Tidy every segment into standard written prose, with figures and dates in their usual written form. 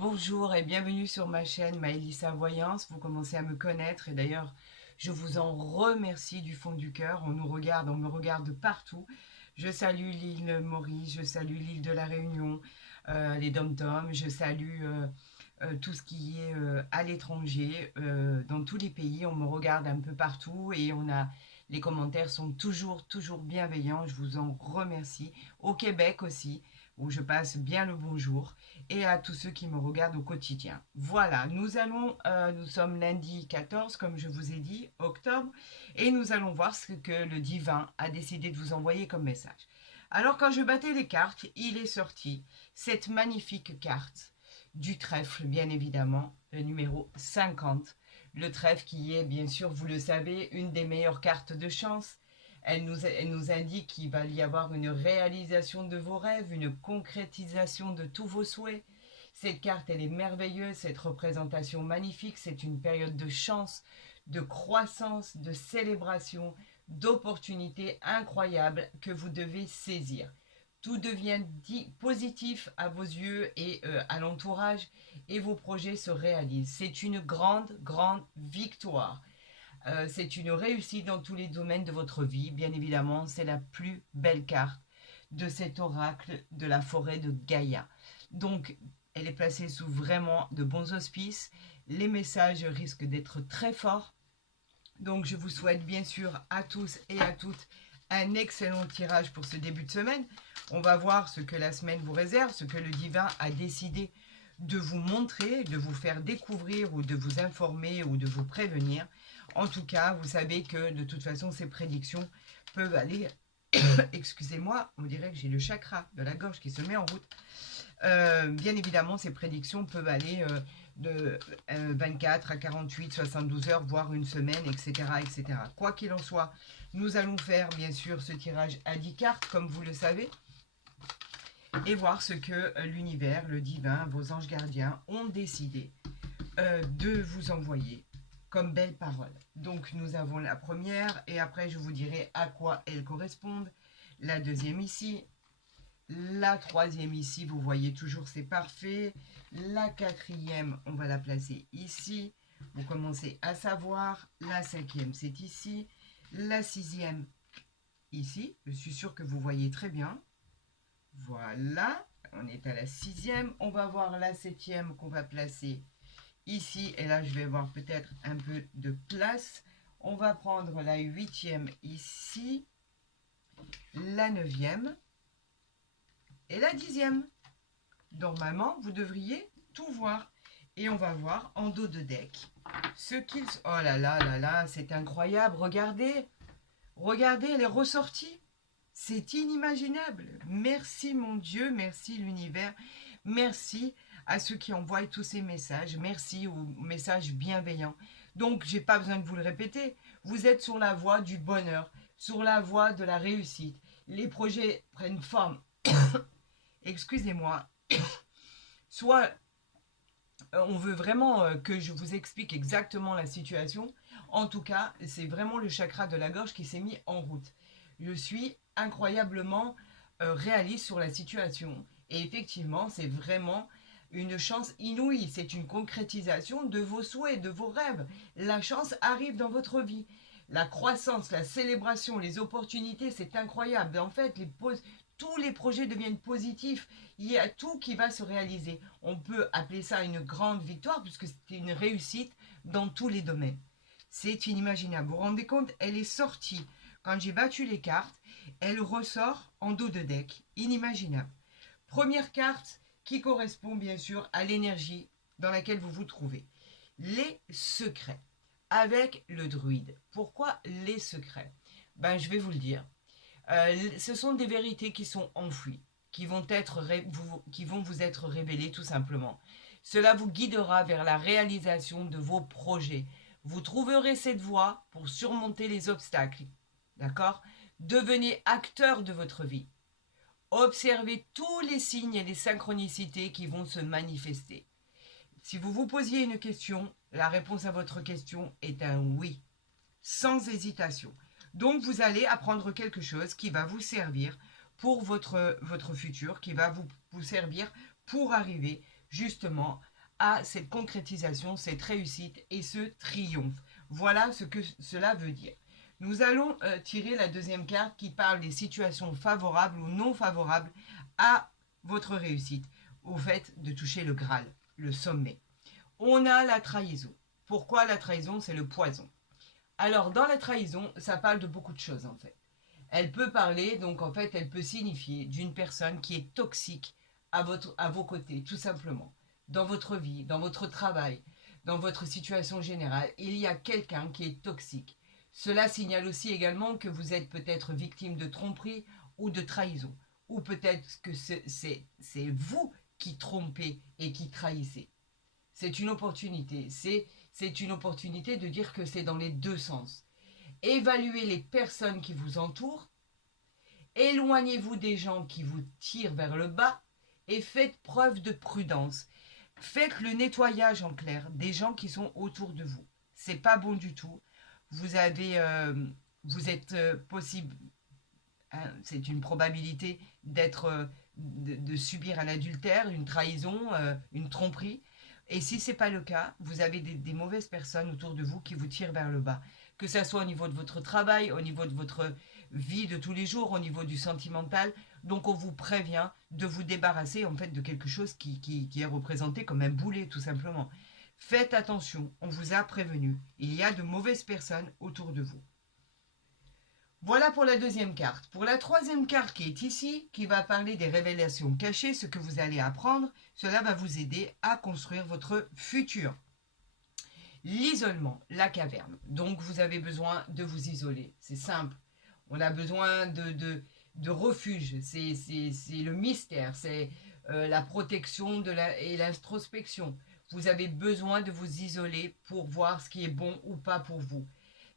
Bonjour et bienvenue sur ma chaîne Maëlissa Voyance. Vous commencez à me connaître et d'ailleurs je vous en remercie du fond du cœur. On nous regarde, on me regarde de partout. Je salue l'île Maurice, je salue l'île de la Réunion, les Dom-Tom, je salue tout ce qui est à l'étranger. Dans tous les pays, on me regarde un peu partout et les commentaires sont toujours bienveillants. Je vous en remercie. Au Québec aussi, où je passe bien le bonjour, et à tous ceux qui me regardent au quotidien. Voilà, nous sommes lundi 14, comme je vous ai dit, octobre, et nous allons voir ce que le divin a décidé de vous envoyer comme message. Alors, quand je battais les cartes, il est sorti cette magnifique carte du trèfle, bien évidemment, le numéro 50. Le trèfle qui est, bien sûr, vous le savez, une des meilleures cartes de chance. Elle nous indique qu'il va y avoir une réalisation de vos rêves, une concrétisation de tous vos souhaits. Cette carte, elle est merveilleuse, cette représentation magnifique, c'est une période de chance, de croissance, de célébration, d'opportunités incroyables que vous devez saisir. Tout devient positif à vos yeux et à l'entourage et vos projets se réalisent. C'est une grande victoire. C'est une réussite dans tous les domaines de votre vie. Bien évidemment, c'est la plus belle carte de cet oracle de la forêt de Gaïa. Donc, elle est placée sous vraiment de bons auspices. Les messages risquent d'être très forts. Donc, je vous souhaite bien sûr à tous et à toutes un excellent tirage pour ce début de semaine. On va voir ce que la semaine vous réserve, ce que le divin a décidé de vous montrer, de vous faire découvrir ou de vous informer ou de vous prévenir. En tout cas, vous savez que de toute façon, ces prédictions peuvent aller... Excusez-moi, on dirait que j'ai le chakra de la gorge qui se met en route. Bien évidemment, ces prédictions peuvent aller de 24 à 48, 72 heures, voire une semaine, etc. etc. Quoi qu'il en soit, nous allons faire bien sûr ce tirage à 10 cartes, comme vous le savez, et voir ce que l'univers, le divin, vos anges gardiens ont décidé de vous envoyer comme belle parole. Donc nous avons la première et après je vous dirai à quoi elles correspondent. La deuxième ici, la troisième ici, vous voyez toujours c'est parfait. La quatrième, on va la placer ici. Vous commencez à savoir. La cinquième, c'est ici. La sixième, ici. Je suis sûre que vous voyez très bien. Voilà, on est à la sixième. On va voir la septième qu'on va placer ici. Et là, je vais avoir peut-être un peu de place. On va prendre la huitième ici. La neuvième. Et la dixième. Normalement, vous devriez tout voir. Et on va voir en dos de deck ce qu'ils... Oh là là là là, c'est incroyable. Regardez. Regardez, elle est ressortie. C'est inimaginable. Merci mon Dieu, merci l'univers. Merci à ceux qui envoient tous ces messages. Merci aux messages bienveillants. Donc, je n'ai pas besoin de vous le répéter. Vous êtes sur la voie du bonheur, sur la voie de la réussite. Les projets prennent forme. Excusez-moi. Soit on veut vraiment que je vous explique exactement la situation. En tout cas, c'est vraiment le chakra de la gorge qui s'est mis en route. Je suis incroyablement réaliste sur la situation. Et effectivement, c'est vraiment une chance inouïe. C'est une concrétisation de vos souhaits, de vos rêves. La chance arrive dans votre vie. La croissance, la célébration, les opportunités, c'est incroyable. En fait, tous les projets deviennent positifs. Il y a tout qui va se réaliser. On peut appeler ça une grande victoire puisque c'est une réussite dans tous les domaines. C'est inimaginable. Vous vous rendez compte, elle est sortie. Quand j'ai battu les cartes, elle ressort en dos de deck. Inimaginable. Première carte qui correspond bien sûr à l'énergie dans laquelle vous vous trouvez. Les secrets avec le druide. Pourquoi les secrets? Ben, je vais vous le dire. Ce sont des vérités qui sont enfouies, qui vont vous être révélées tout simplement. Cela vous guidera vers la réalisation de vos projets. Vous trouverez cette voie pour surmonter les obstacles. D'accord? Devenez acteur de votre vie. Observez tous les signes et les synchronicités qui vont se manifester. Si vous vous posiez une question, la réponse à votre question est un oui, sans hésitation. Donc, vous allez apprendre quelque chose qui va vous servir pour votre futur, qui va vous servir pour arriver justement à cette concrétisation, cette réussite et ce triomphe. Voilà ce que cela veut dire. Nous allons tirer la deuxième carte qui parle des situations favorables ou non favorables à votre réussite, au fait de toucher le Graal, le sommet. On a la trahison. Pourquoi la trahison? C'est le poison. Alors, dans la trahison, ça parle de beaucoup de choses, en fait. Elle peut parler, donc en fait, elle peut signifier d'une personne qui est toxique à vos côtés, tout simplement. Dans votre vie, dans votre travail, dans votre situation générale, il y a quelqu'un qui est toxique. Cela signale aussi également que vous êtes peut-être victime de tromperie ou de trahison. Ou peut-être que c'est vous qui trompez et qui trahissez. C'est une opportunité. C'est une opportunité de dire que c'est dans les deux sens. Évaluez les personnes qui vous entourent. Éloignez-vous des gens qui vous tirent vers le bas et faites preuve de prudence. Faites le nettoyage en clair des gens qui sont autour de vous. C'est pas bon du tout. Vous êtes possible, hein, c'est une probabilité de subir un adultère, une trahison, une tromperie. Et si ce n'est pas le cas, vous avez des mauvaises personnes autour de vous qui vous tirent vers le bas. Que ce soit au niveau de votre travail, au niveau de votre vie de tous les jours, au niveau du sentimental. Donc on vous prévient de vous débarrasser en fait de quelque chose qui est représenté comme un boulet tout simplement. Faites attention, on vous a prévenu. Il y a de mauvaises personnes autour de vous. Voilà pour la deuxième carte. Pour la troisième carte qui est ici, qui va parler des révélations cachées, ce que vous allez apprendre, cela va vous aider à construire votre futur. L'isolement, la caverne. Donc vous avez besoin de vous isoler. C'est simple. On a besoin de refuge. C'est le mystère. C'est la protection et l'introspection. Vous avez besoin de vous isoler pour voir ce qui est bon ou pas pour vous.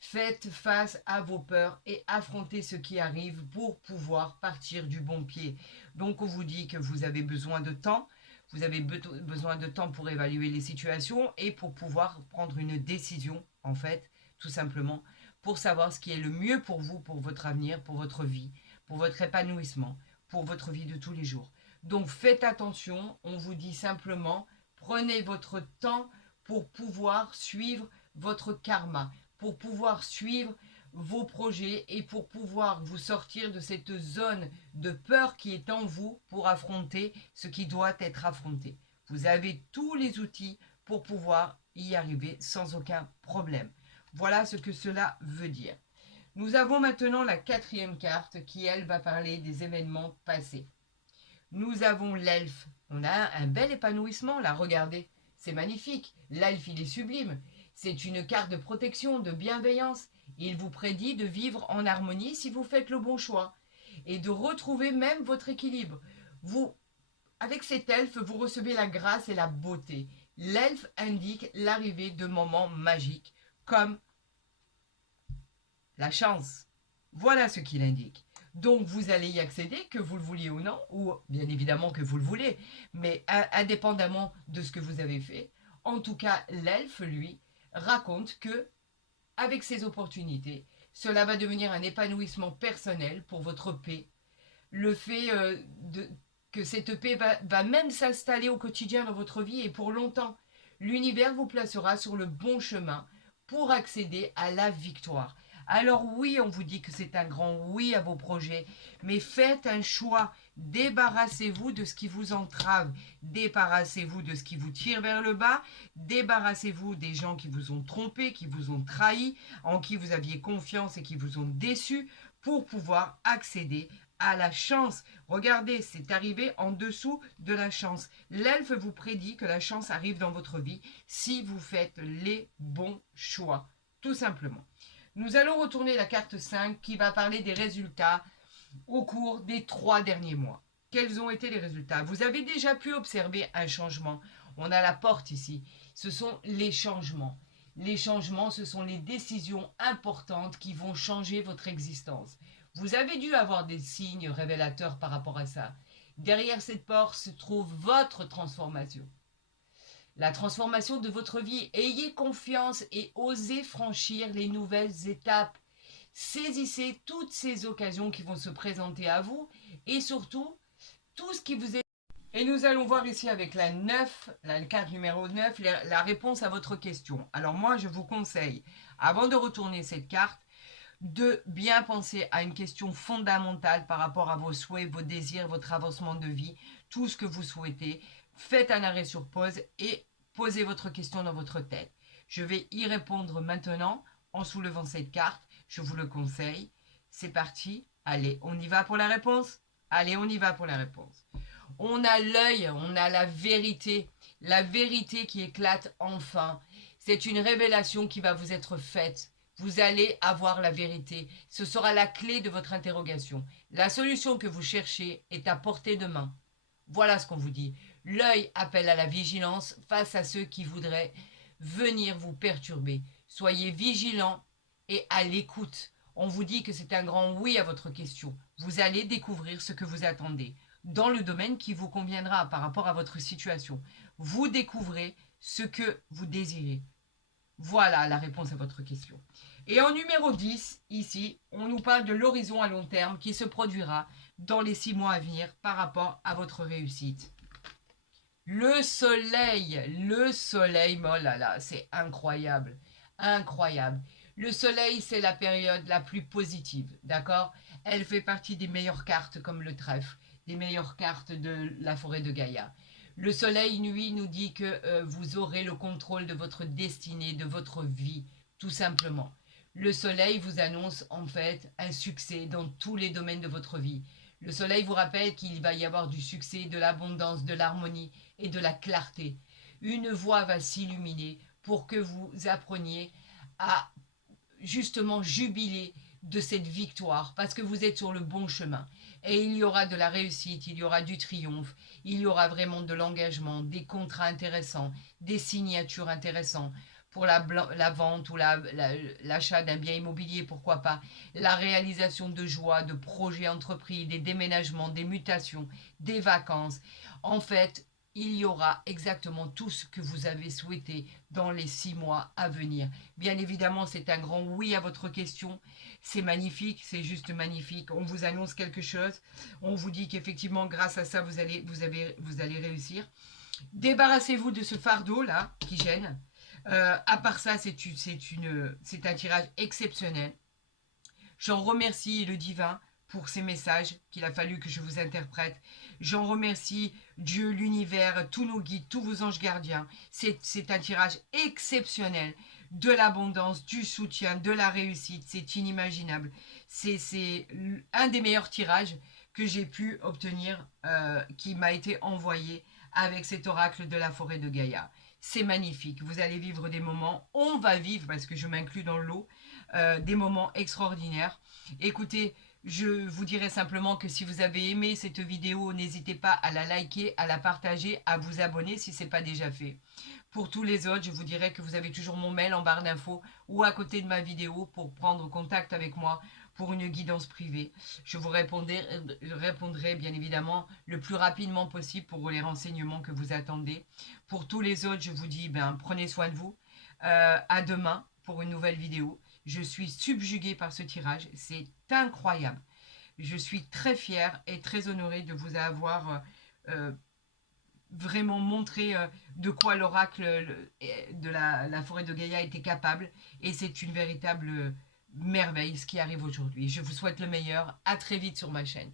Faites face à vos peurs et affrontez ce qui arrive pour pouvoir partir du bon pied. Donc on vous dit que vous avez besoin de temps. Vous avez besoin de temps pour évaluer les situations et pour pouvoir prendre une décision, en fait, tout simplement, pour savoir ce qui est le mieux pour vous, pour votre avenir, pour votre vie, pour votre épanouissement, pour votre vie de tous les jours. Donc faites attention, on vous dit simplement, prenez votre temps pour pouvoir suivre votre karma, pour pouvoir suivre vos projets et pour pouvoir vous sortir de cette zone de peur qui est en vous pour affronter ce qui doit être affronté. Vous avez tous les outils pour pouvoir y arriver sans aucun problème. Voilà ce que cela veut dire. Nous avons maintenant la quatrième carte qui, elle, va parler des événements passés. Nous avons l'elfe. On a un bel épanouissement là, regardez. C'est magnifique. L'elfe, il est sublime. C'est une carte de protection, de bienveillance. Il vous prédit de vivre en harmonie si vous faites le bon choix et de retrouver même votre équilibre. Avec cet elfe, vous recevez la grâce et la beauté. L'elfe indique l'arrivée de moments magiques comme la chance. Voilà ce qu'il indique. Donc vous allez y accéder, que vous le vouliez ou non, ou bien évidemment que vous le voulez, mais indépendamment de ce que vous avez fait. En tout cas, l'elfe, lui, raconte que avec ces opportunités, cela va devenir un épanouissement personnel pour votre paix. Le fait que cette paix va même s'installer au quotidien dans votre vie et pour longtemps. L'univers vous placera sur le bon chemin pour accéder à la victoire. Alors oui, on vous dit que c'est un grand oui à vos projets, mais faites un choix. Débarrassez-vous de ce qui vous entrave, débarrassez-vous de ce qui vous tire vers le bas, débarrassez-vous des gens qui vous ont trompé, qui vous ont trahi, en qui vous aviez confiance et qui vous ont déçu pour pouvoir accéder à la chance. Regardez, c'est arrivé en dessous de la chance. L'elfe vous prédit que la chance arrive dans votre vie si vous faites les bons choix, tout simplement. Nous allons retourner la carte 5 qui va parler des résultats au cours des 3 derniers mois. Quels ont été les résultats? Vous avez déjà pu observer un changement. On a la porte ici. Ce sont les changements. Les changements, ce sont les décisions importantes qui vont changer votre existence. Vous avez dû avoir des signes révélateurs par rapport à ça. Derrière cette porte se trouve votre transformation. La transformation de votre vie. Ayez confiance et osez franchir les nouvelles étapes. Saisissez toutes ces occasions qui vont se présenter à vous et surtout, tout ce qui vous est Et nous allons voir ici avec la 9, la carte numéro 9, la réponse à votre question. Alors moi, je vous conseille, avant de retourner cette carte, de bien penser à une question fondamentale par rapport à vos souhaits, vos désirs, votre avancement de vie, tout ce que vous souhaitez. Faites un arrêt sur pause et posez votre question dans votre tête. Je vais y répondre maintenant en soulevant cette carte. Je vous le conseille. C'est parti. Allez, on y va pour la réponse? Allez, on y va pour la réponse. On a l'œil, on a la vérité qui éclate enfin. C'est une révélation qui va vous être faite. Vous allez avoir la vérité. Ce sera la clé de votre interrogation. La solution que vous cherchez est à portée de main. Voilà ce qu'on vous dit. L'œil appelle à la vigilance face à ceux qui voudraient venir vous perturber. Soyez vigilants et à l'écoute. On vous dit que c'est un grand oui à votre question. Vous allez découvrir ce que vous attendez dans le domaine qui vous conviendra par rapport à votre situation. Vous découvrez ce que vous désirez. Voilà la réponse à votre question. Et en numéro 10, ici, on nous parle de l'horizon à long terme qui se produira dans les 6 mois à venir par rapport à votre réussite. Le soleil, oh là là, c'est incroyable, incroyable. Le soleil, c'est la période la plus positive, d'accord? Elle fait partie des meilleures cartes comme le trèfle, des meilleures cartes de la forêt de Gaïa. Le soleil, nuit, nous dit que vous aurez le contrôle de votre destinée, de votre vie, tout simplement. Le soleil vous annonce en fait un succès dans tous les domaines de votre vie. Le soleil vous rappelle qu'il va y avoir du succès, de l'abondance, de l'harmonie et de la clarté. Une voie va s'illuminer pour que vous appreniez à justement jubiler de cette victoire parce que vous êtes sur le bon chemin. Et il y aura de la réussite, il y aura du triomphe, il y aura vraiment de l'engagement, des contrats intéressants, des signatures intéressantes pour la vente ou l'achat d'un bien immobilier, pourquoi pas, la réalisation de joies, de projets entrepris, des déménagements, des mutations, des vacances. En fait, il y aura exactement tout ce que vous avez souhaité dans les 6 mois à venir. Bien évidemment, c'est un grand oui à votre question. C'est magnifique, c'est juste magnifique. On vous annonce quelque chose. On vous dit qu'effectivement, grâce à ça, vous allez réussir. Débarrassez-vous de ce fardeau-là qui gêne. À part ça, c'est un tirage exceptionnel. J'en remercie le divin pour ces messages qu'il a fallu que je vous interprète. J'en remercie Dieu, l'univers, tous nos guides, tous vos anges gardiens. C'est un tirage exceptionnel. De l'abondance, du soutien, de la réussite. C'est inimaginable. C'est un des meilleurs tirages que j'ai pu obtenir, qui m'a été envoyé avec cet oracle de la forêt de Gaïa. C'est magnifique. Vous allez vivre des moments, on va vivre, parce que je m'inclus dans l'eau, des moments extraordinaires. Écoutez, je vous dirais simplement que si vous avez aimé cette vidéo, n'hésitez pas à la liker, à la partager, à vous abonner si ce n'est pas déjà fait. Pour tous les autres, je vous dirais que vous avez toujours mon mail en barre d'infos ou à côté de ma vidéo pour prendre contact avec moi pour une guidance privée. Je vous répondrai bien évidemment le plus rapidement possible pour les renseignements que vous attendez. Pour tous les autres, je vous dis, prenez soin de vous. À demain pour une nouvelle vidéo. Je suis subjuguée par ce tirage. C'est incroyable. Je suis très fière et très honorée de vous avoir vraiment montré de quoi l'oracle de la forêt de Gaïa était capable. Et c'est une véritable merveille ce qui arrive aujourd'hui. Je vous souhaite le meilleur. À très vite sur ma chaîne.